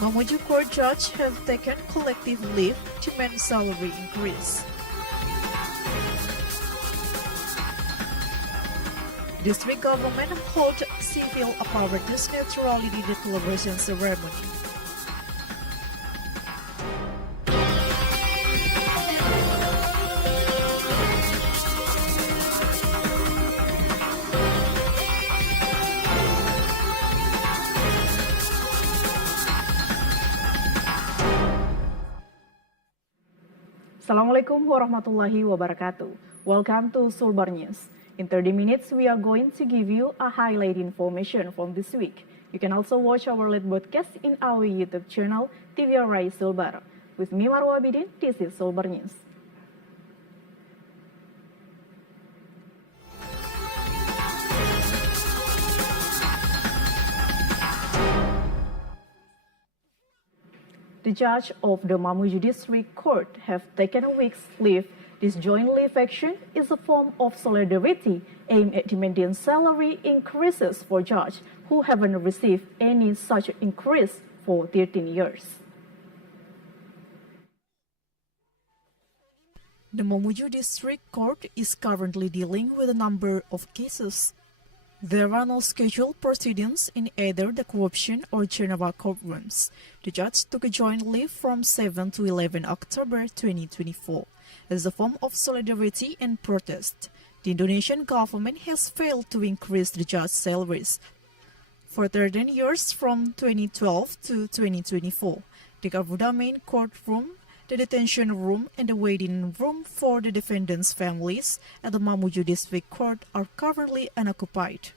Mamuju court judge have taken collective leave to demand salary increase. District government hold civil apparatus neutrality declaration ceremony. Assalamualaikum warahmatullahi wabarakatuh. Welcome to Sulbar News. In 30 minutes, we are going to give you a highlight information from this week. You can also watch our live broadcast in our YouTube channel, TVRI Sulbar. With me, Marwa Abidin, this is Sulbar News. The judge of the Mamuju District Court have taken a week's leave. This joint leave action is a form of solidarity aimed at demanding salary increases for judges who haven't received any such increase for 13 years. The Mamuju District Court is currently dealing with a number of cases. There are no scheduled proceedings in either the corruption or general courtrooms. The judge took a joint leave from 7 to 11 October 2024 as a form of solidarity and protest. The Indonesian government has failed to increase the judge salaries for 13 years from 2012 to 2024. The Garuda main courtroom, the detention room, and the waiting room for the defendants' families at the Mamuju District Court are currently unoccupied.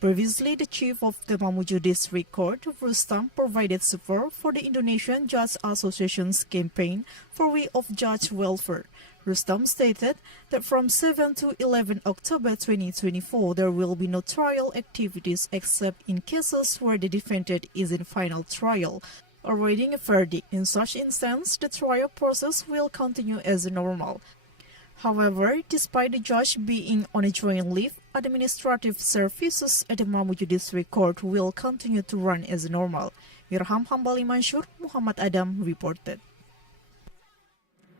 Previously, the chief of the Mamuju District Court, Rustam, provided support for the Indonesian Judge Association's campaign for We of Judge Welfare. Rustam stated that from 7 to 11 October 2024, there will be no trial activities except in cases where the defendant is in final trial, awaiting a verdict. In such instance, the trial process will continue as normal. However, despite the judge being on a joint leave, administrative services at the Mamuju District Court will continue to run as normal. Irham Hambali Mansur, Muhammad Adam reported.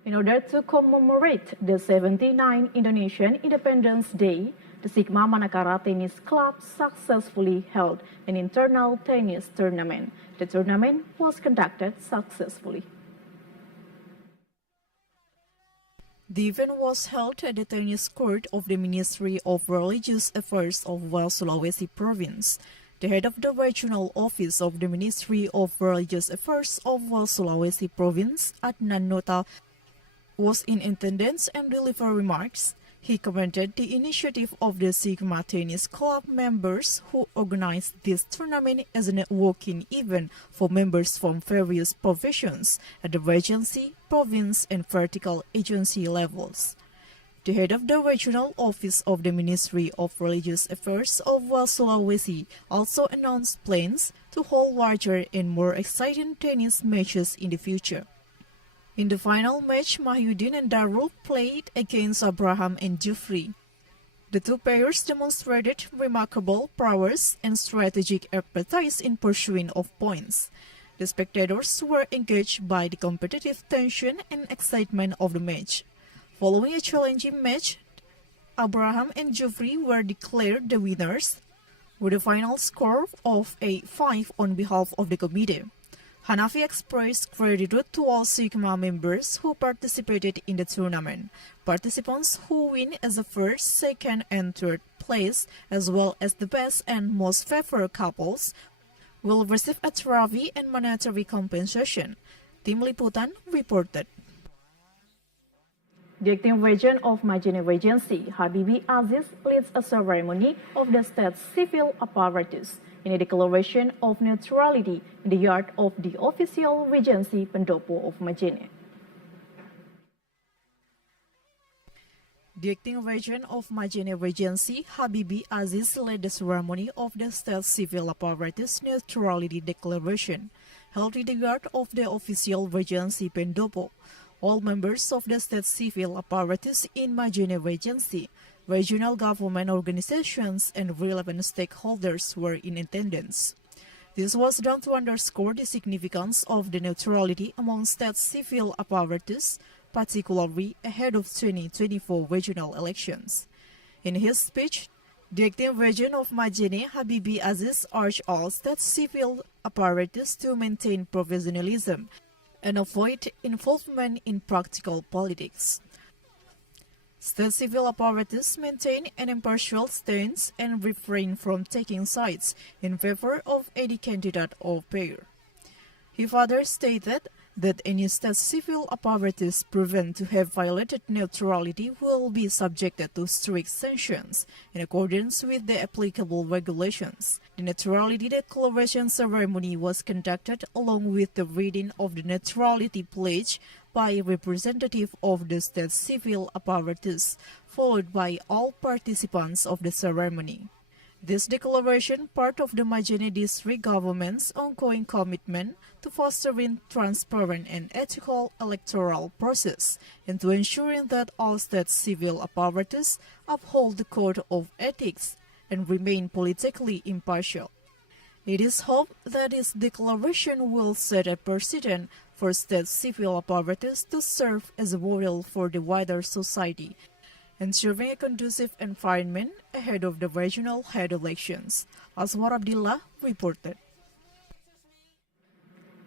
In order to commemorate the 79th Indonesian Independence Day, the Sigma Manakara Tennis Club successfully held an internal tennis tournament. The tournament was conducted successfully. The event was held at the tennis court of the Ministry of Religious Affairs of Sulawesi Province. The head of the regional office of the Ministry of Religious Affairs of Sulawesi Province, Adnan Nota, was in attendance and delivered remarks. He commended the initiative of the Sigma Tennis Club members who organized this tournament as a networking event for members from various professions at the regency, province, and vertical agency levels. The head of the regional office of the Ministry of Religious Affairs of Sulawesi also announced plans to hold larger and more exciting tennis matches in the future. In the final match, Mahyudin and Darul played against Abraham and Jufri. The two pairs demonstrated remarkable prowess and strategic expertise in pursuing of points. The spectators were engaged by the competitive tension and excitement of the match. Following a challenging match, Abraham and Jufri were declared the winners with a final score of 8-5 on behalf of the committee. Hanafi expressed gratitude to all Sigma members who participated in the tournament. Participants who win as the first, second, and third place, as well as the best and most favored couples, will receive a trophy and monetary compensation. Tim Liputan reported. The acting regent of Majene Regency, Habibi Aziz, leads a ceremony of the state's civil apparatus in a declaration of neutrality in the yard of the official Regency Pendopo of Majene. The acting regent of Majene Regency, Habibi Aziz, led the ceremony of the state civil apparatus neutrality declaration, held in the yard of the official Regency Pendopo. All members of the state civil apparatus in Majene Regency, regional government organizations, and relevant stakeholders were in attendance. This was done to underscore the significance of the neutrality among state civil apparatus, particularly ahead of 2024 regional elections. In his speech, the acting Regent of Majene Habibi Aziz urged all state civil apparatus to maintain professionalism and avoid involvement in practical politics. State civil apparatus maintain an impartial stance and refrain from taking sides in favor of any candidate or pair. He further stated that any state civil apparatus proven to have violated neutrality will be subjected to strict sanctions in accordance with the applicable regulations. The Neutrality Declaration ceremony was conducted along with the reading of the Neutrality Pledge by a representative of the state civil apparatus, followed by all participants of the ceremony. This declaration, part of the Majene District government's ongoing commitment to fostering transparent and ethical electoral process and to ensuring that all state civil apparatus uphold the code of ethics and remain politically impartial. It is hoped that this declaration will set a precedent for state civil apparatus to serve as a model for the wider society, ensuring a conducive environment ahead of the regional head elections. Aswar Abdillah reported.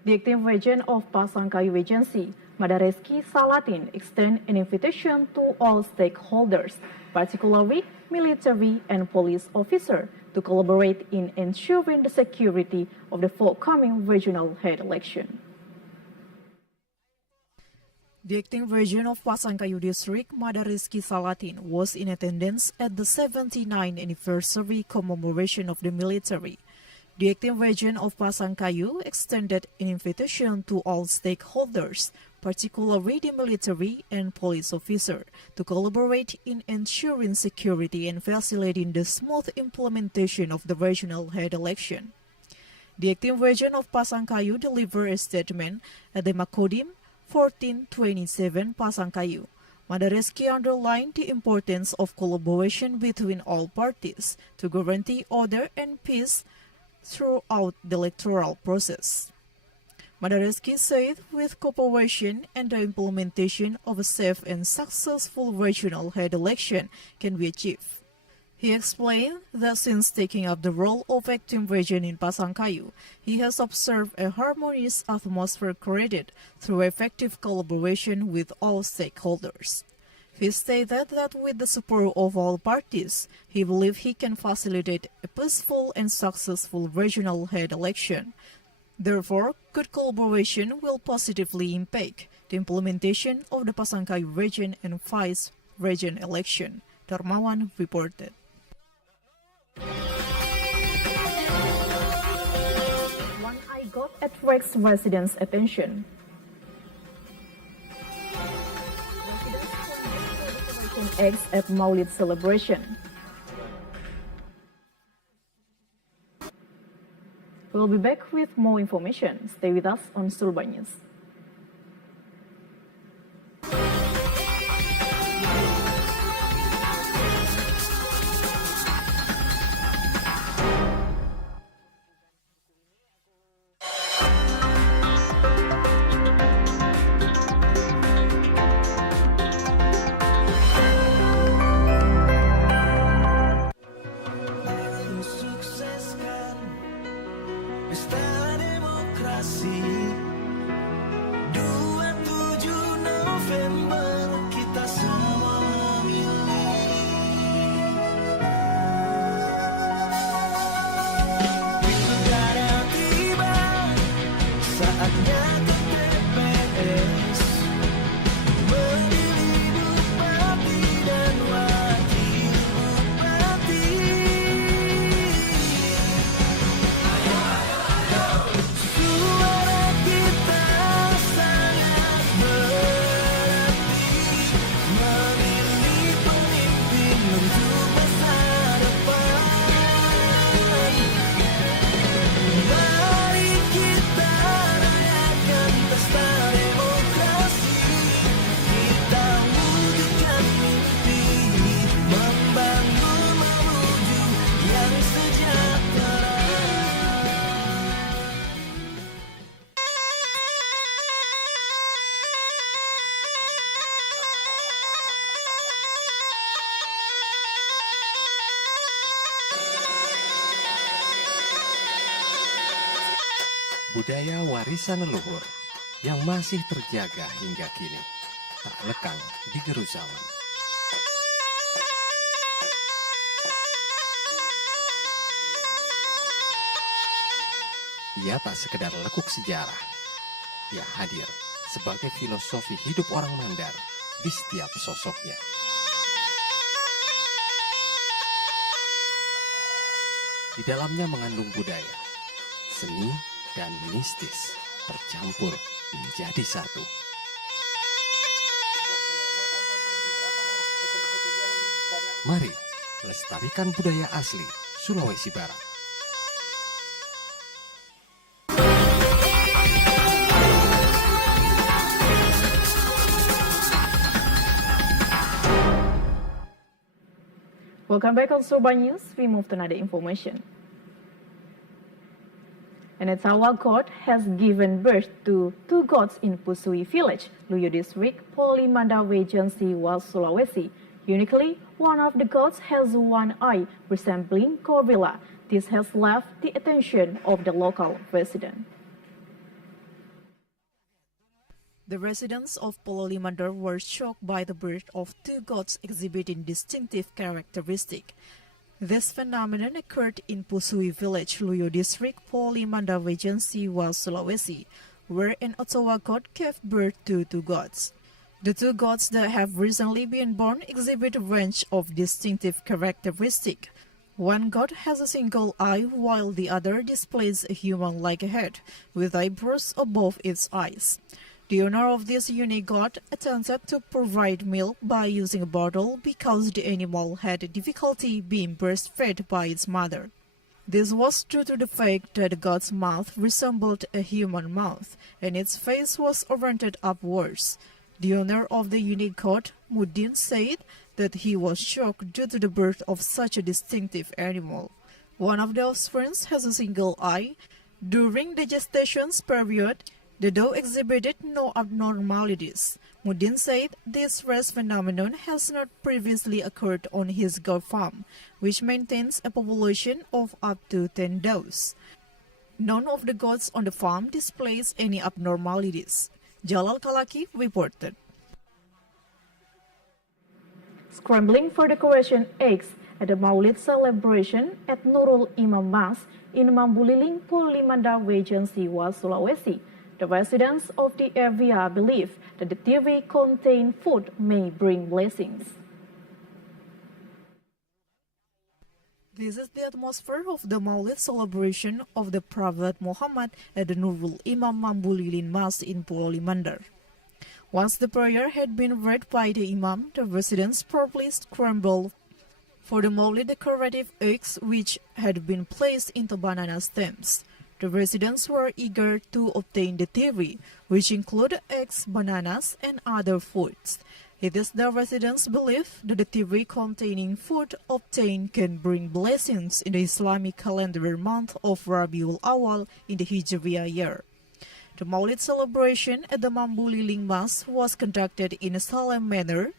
The acting Regent of Pasangkayu Regency, Madareski Salatin, extend an invitation to all stakeholders, particularly military and police officers, to collaborate in ensuring the security of the forthcoming regional head election. The acting Regent of Pasangkayu District, Madareski Salatin, was in attendance at the 79th anniversary commemoration of the military. The acting Regent of Pasangkayu extended an invitation to all stakeholders, particularly the military and police officers, to collaborate in ensuring security and facilitating the smooth implementation of the regional head election. The acting Regent of Pasangkayu delivered a statement at the Makodim 1427 Pasangkayu. Madareski underlined the importance of collaboration between all parties to guarantee order and peace throughout the electoral process. Madareski said with cooperation and the implementation of a safe and successful regional head election can be achieved. He explained that since taking up the role of acting regent in Pasangkayu, he has observed a harmonious atmosphere created through effective collaboration with all stakeholders. He stated that with the support of all parties, he believes he can facilitate a peaceful and successful regional head election. Therefore, good collaboration will positively impact the implementation of the Pasangkayu region and vice region election, Darmawan reported. One eye got attracts residents' attention. Eggs at Maulid celebration. We'll be back with more information. Stay with us on Sulbar News. budaya warisan leluhur yang masih terjaga hingga kini, tak lekang di geru zaman. Ia tak sekedar lekuk sejarah, ia hadir sebagai filosofi hidup orang Mandar di setiap sosoknya. Di dalamnya mengandung budaya, seni, dan mistis tercampur menjadi satu. Mari lestarikan budaya asli Sulawesi Barat. Welcome back on Sulbar News. We move to another information. An Etawa god has given birth to two gods in Pusui village, Luyo district, Polimanda Regency, Sulawesi. Uniquely, one of the gods has one eye resembling gorilla. This has left the attention of the local resident. The residents of Polimanda were shocked by the birth of two gods exhibiting distinctive characteristics. This phenomenon occurred in Pusui village, Luyo district, Polimanda Regency, Sulawesi, where an Ottawa god gave birth to two gods. The two gods that have recently been born exhibit a range of distinctive characteristics. One god has a single eye, while the other displays a human-like head, with eyebrows above its eyes. The owner of this unique god attempted to provide milk by using a bottle because the animal had difficulty being breastfed by its mother. This was due to the fact that the god's mouth resembled a human mouth, and its face was oriented upwards. The owner of the unique god, Muddin, said that he was shocked due to the birth of such a distinctive animal. One of the offspring has a single eye. During the gestation period, the dog exhibited no abnormalities. Muddin said this rare phenomenon has not previously occurred on his goat farm, which maintains a population of up to 10 does. None of the goats on the farm displays any abnormalities. Jalal Kalaki reported. Scrambling for decoration eggs at the Maulid celebration at Nurul Imam Mas in Mambuliling, Polimanda Regency, Sulawesi. The residents of the area believe that the TV contained food may bring blessings. This is the atmosphere of the Maulid celebration of the Prophet Muhammad at the Nurul Imam Mambulilin Mas in Polimanda. Once the prayer had been read by the Imam, the residents promptly scrambled for the Maulid decorative eggs which had been placed into banana stems. The residents were eager to obtain the TV, which included eggs, bananas, and other foods. It is the residents' belief that the TV containing food obtained can bring blessings in the Islamic calendar month of Rabiul Awal in the Hijriah year. The Maulid celebration at the Mambuliling Mas was conducted in a solemn manner.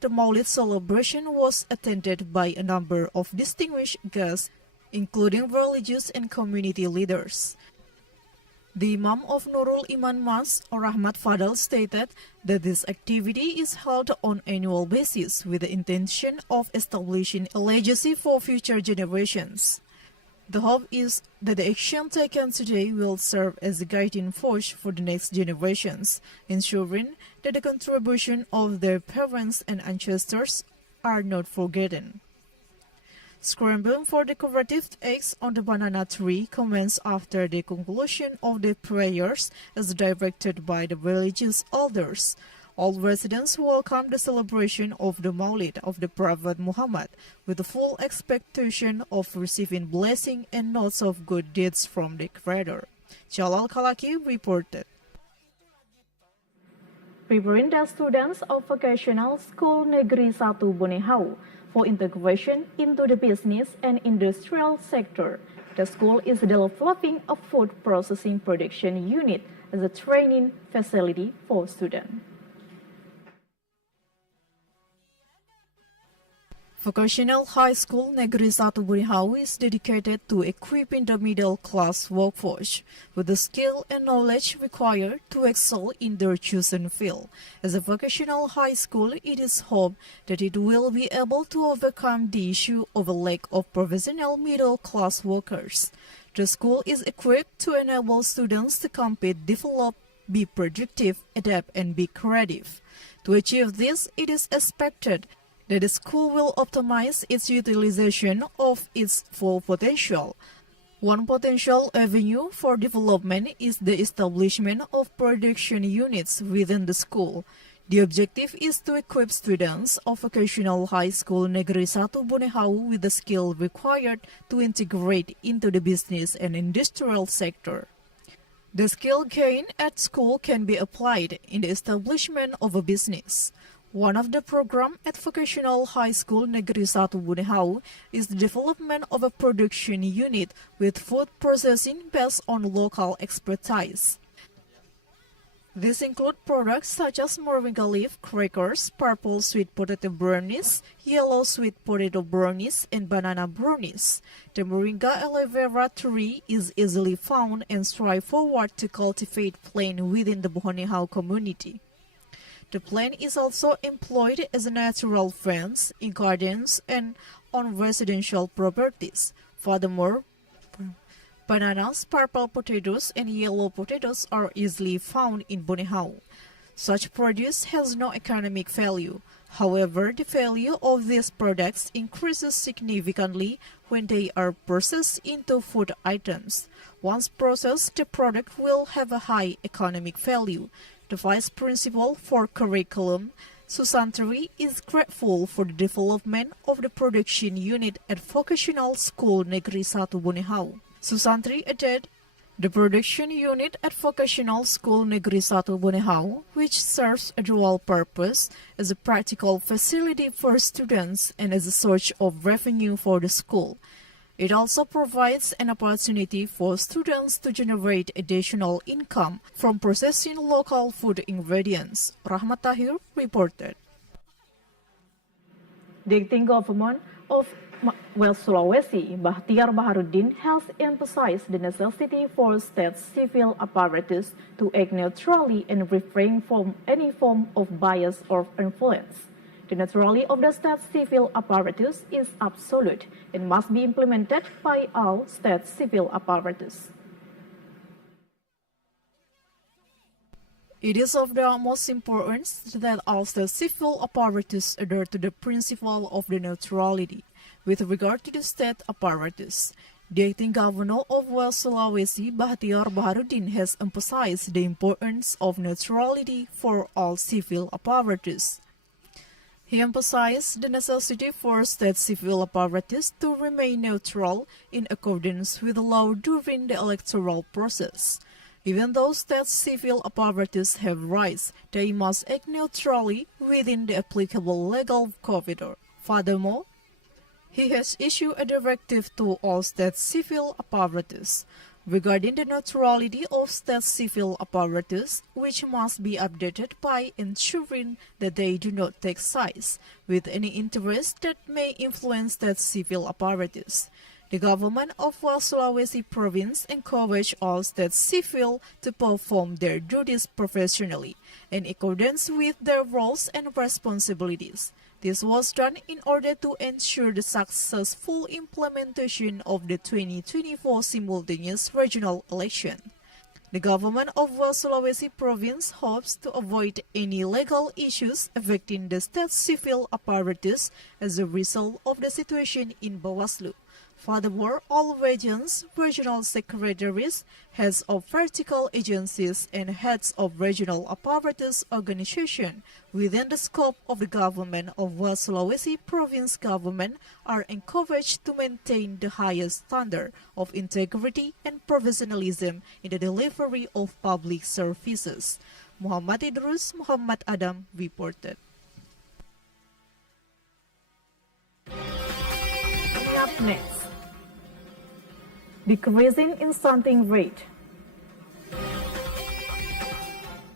The Maulid celebration was attended by a number of distinguished guests, including religious and community leaders. The Imam of Nurul Iman Mas, Rahmat Fadal, stated that this activity is held on annual basis with the intention of establishing a legacy for future generations. The hope is that the action taken today will serve as a guiding force for the next generations, ensuring that the contribution of their parents and ancestors are not forgotten. Scrambling for decorative eggs on the banana tree commenced after the conclusion of the prayers as directed by the religious elders. All residents welcomed the celebration of the Maulid of the Prophet Muhammad with the full expectation of receiving blessing and notes of good deeds from the Creator. Jalal Kalaki reported. Preparing the students of Vocational School Negeri 1 Bonehau for integration into the business and industrial sector. The school is developing a food processing production unit as a training facility for students. Vocational High School Negeri 1 Bunihau is dedicated to equipping the middle-class workforce with the skill and knowledge required to excel in their chosen field. As a vocational high school, it is hoped that it will be able to overcome the issue of a lack of professional middle-class workers. The school is equipped to enable students to compete, develop, be productive, adapt, and be creative. To achieve this, it is expected that the school will optimize its utilization of its full potential. One potential avenue for development is the establishment of production units within the school. The objective is to equip students of Vocational High School Negeri 1 Bunihau with the skill required to integrate into the business and industrial sector. The skill gained at school can be applied in the establishment of a business. One of the programs at Vocational High School Negeri 1 Bunihau is the development of a production unit with food processing based on local expertise. These include products such as moringa leaf crackers, purple sweet potato brownies, yellow sweet potato brownies, and banana brownies. The moringa aloe vera tree is easily found and strive forward to cultivate plant within the Bunihau community. The plant is also employed as a natural fence in gardens and on residential properties. Furthermore, bananas, purple potatoes, and yellow potatoes are easily found in Bunihau. Such produce has no economic value. However, the value of these products increases significantly when they are processed into food items. Once processed, the product will have a high economic value. The Vice Principal for Curriculum, Susantri, is grateful for the development of the production unit at Vocational School Negeri 1 Bunihau. Susantri added, the production unit at Vocational School Negeri 1 Bunihau, which serves a dual purpose as a practical facility for students and as a source of revenue for the school. It also provides an opportunity for students to generate additional income from processing local food ingredients. Rahmat Tahir reported. The acting government of Sulawesi, Bahtiar Baharudin, has emphasized the necessity for state civil apparatus to act neutrally and refrain from any form of bias or influence. The neutrality of the state civil apparatus is absolute and must be implemented by all state civil apparatus. It is of the utmost importance that all state civil apparatus adhere to the principle of the neutrality. With regard to the state apparatus, the acting governor of West Sulawesi, Bahtiar Baharudin, has emphasized the importance of neutrality for all civil apparatus. He emphasized the necessity for state civil apparatus to remain neutral in accordance with the law during the electoral process. Even though state civil apparatus have rights, they must act neutrally within the applicable legal corridor. Furthermore, he has issued a directive to all state civil apparatus regarding the neutrality of state civil apparatus, which must be updated by ensuring that they do not take sides with any interest that may influence state civil apparatus. The government of West Sulawesi province encouraged all state civil to perform their duties professionally in accordance with their roles and responsibilities. This was done in order to ensure the successful implementation of the 2024 simultaneous regional election. The government of West Sulawesi province hopes to avoid any legal issues affecting the state civil apparatus as a result of the situation in Bawaslu. Furthermore, all regions, regional secretaries, heads of vertical agencies, and heads of regional apparatus organization within the scope of the government of West Sulawesi province government are encouraged to maintain the highest standard of integrity and professionalism in the delivery of public services. Muhammad Idrus Muhammad Adam reported. Up next, decreasing in stunting rate.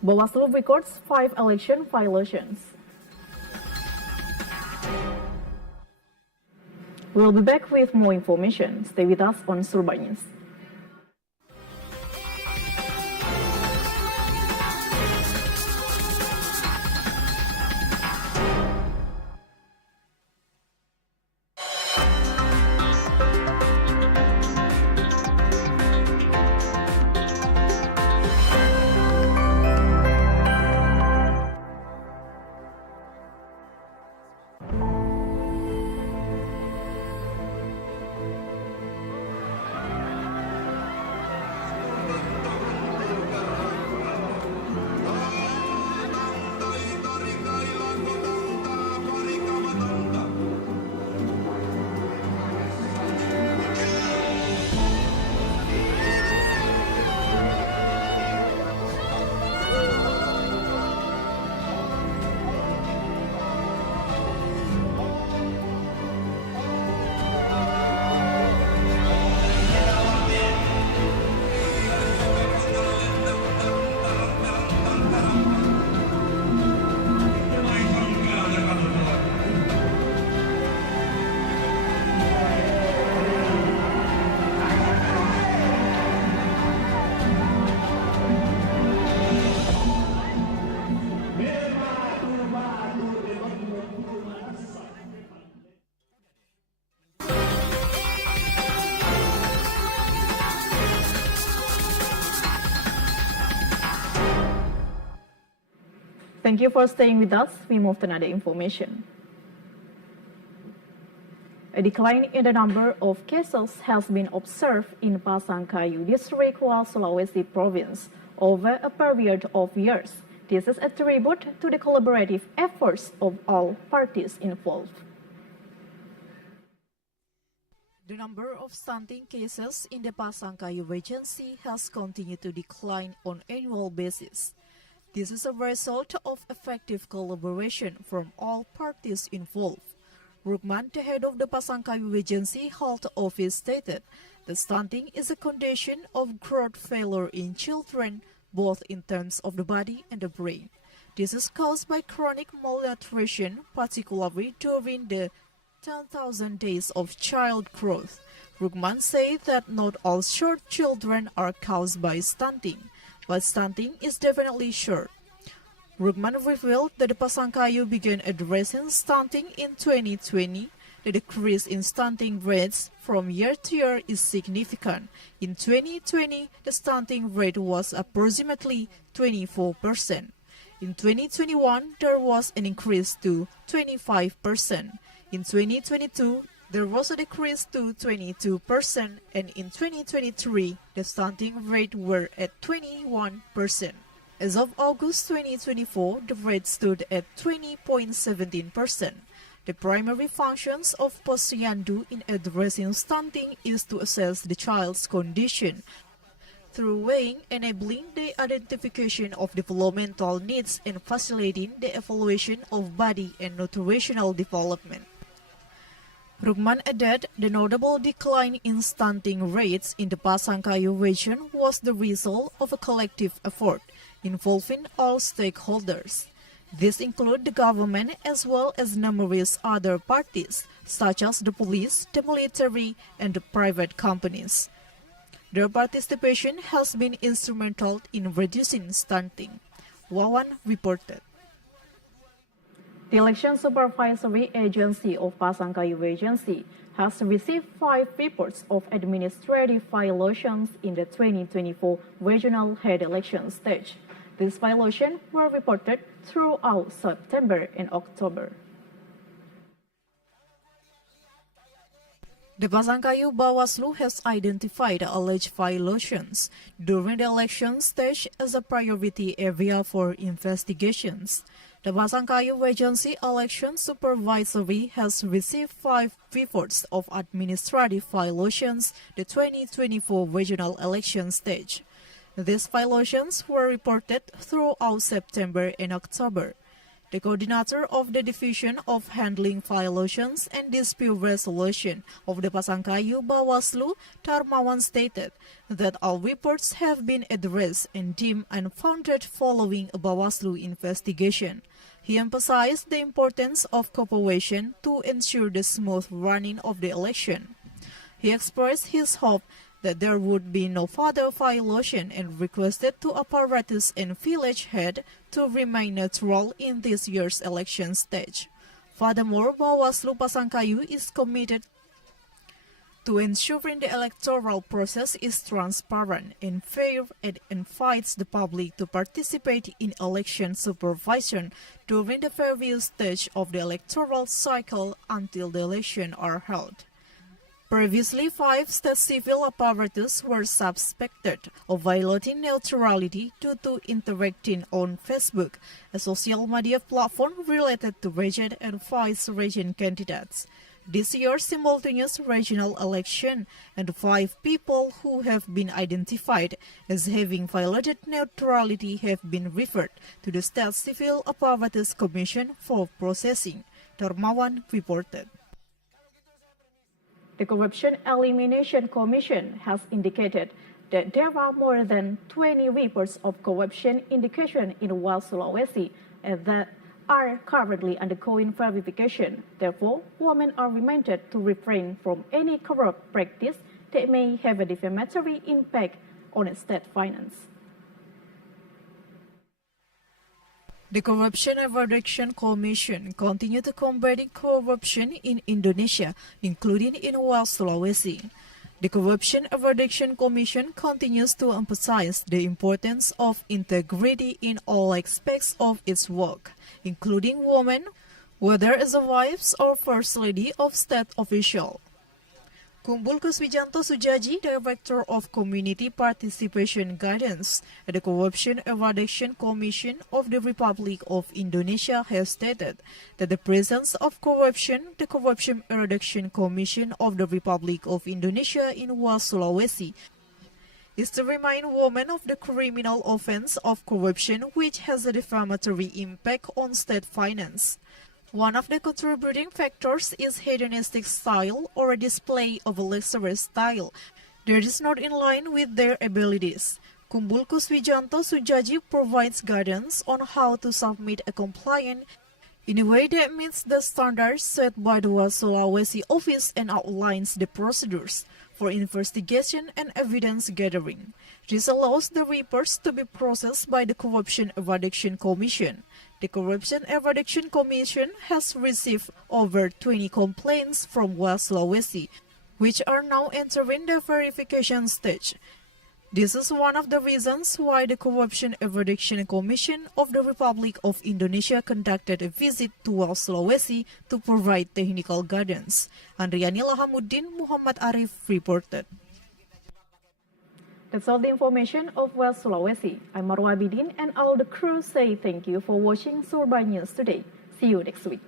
Bawaslu records 5 election violations. We'll be back with more information. Stay with us on Sulbar News. Thank you for staying with us. We move to another information. A decline in the number of cases has been observed in Pasangkayu district, Sulawesi province, over a period of years. This is a tribute to the collaborative efforts of all parties involved. The number of stunting cases in the Pasangkayu Regency has continued to decline on an annual basis. This is a result of effective collaboration from all parties involved. Rukman, the head of the Pasangkayu Regency Health Office, stated that stunting is a condition of growth failure in children, both in terms of the body and the brain. This is caused by chronic malnutrition, particularly during the 10,000 days of child growth. Rukman said that not all short children are caused by stunting, but stunting is definitely short. Rukman revealed that the Pasangkayu began addressing stunting in 2020. The decrease in stunting rates from year to year is significant. In 2020, the stunting rate was approximately 24%. In 2021, there was an increase to 25%. In 2022, there was a decrease to 22%, and in 2023, the stunting rate were at 21%. As of August 2024, the rate stood at 20.17%. The primary functions of Posyandu in addressing stunting is to assess the child's condition through weighing, enabling the identification of developmental needs and facilitating the evaluation of body and nutritional development. Rukman added the notable decline in stunting rates in the Pasangkayu region was the result of a collective effort involving all stakeholders. These include the government as well as numerous other parties, such as the police, the military, and the private companies. Their participation has been instrumental in reducing stunting. Wawan reported. The Election Supervisory Agency of Pasangkayu Regency has received 5 reports of administrative violations in the 2024 regional head election stage. These violations were reported throughout September and October. The Pasangkayu Bawaslu has identified alleged violations during the election stage as a priority area for investigations. The Pasangkayu Regency Election Supervisory has received 5 reports of administrative violations the 2024 regional election stage. These violations were reported throughout September and October. The coordinator of the Division of Handling Violations and Dispute Resolution of the Pasangkayu Bawaslu, Tarmawan, stated that all reports have been addressed and deemed unfounded following a Bawaslu investigation. He emphasized the importance of cooperation to ensure the smooth running of the election. He expressed his hope that there would be no further violation and requested to apparatus and village head to remain neutral in this year's election stage. Furthermore, Bawaslu Pasangkayu is committed to ensuring the electoral process is transparent and fair and invites the public to participate in election supervision during the various stages of the electoral cycle until the election are held. Previously, 5 state civil apparatus were suspected of violating neutrality due to interacting on Facebook, a social media platform related to region and vice-region candidates. This year's simultaneous regional election and 5 people who have been identified as having violated neutrality have been referred to the State Civil Apparatus Commission for processing, Darmawan reported. The Corruption Elimination Commission has indicated that there are more than 20 reports of corruption indication in West Sulawesi and that are currently undergoing verification. Therefore, women are reminded to refrain from any corrupt practice that may have a defamatory impact on state finance. The Corruption Eradication Commission continued to combat corruption in Indonesia, including in West Sulawesi. The Corruption Eradication Commission continues to emphasize the importance of integrity in all aspects of its work, including women, whether as a wives or first lady of state official. Kumbul Kuswijanto Sujaji, Director of Community Participation Guidance at the Corruption Eradication Commission of the Republic of Indonesia, has stated that the presence of corruption, the Corruption Eradication Commission of the Republic of Indonesia in West Sulawesi, is to remind women of the criminal offense of corruption, which has a defamatory impact on state finance. One of the contributing factors is hedonistic style or a display of a luxurious style that is not in line with their abilities. Kumbul Kuswijanto Sujaji provides guidance on how to submit a complaint in a way that meets the standards set by the West Sulawesi office and outlines the procedures for investigation and evidence gathering. This allows the reports to be processed by the Corruption Eradication Commission. The Corruption Eradication Commission has received over 20 complaints from West Sulawesi, which are now entering the verification stage. This is one of the reasons why the Corruption Eradication Commission of the Republic of Indonesia conducted a visit to West Sulawesi to provide technical guidance. Andriani Lahamuddin, Muhammad Arif reported. That's all the information of West Sulawesi. I'm Marwa Bidin and all the crew say thank you for watching Sulbar News today. See you next week.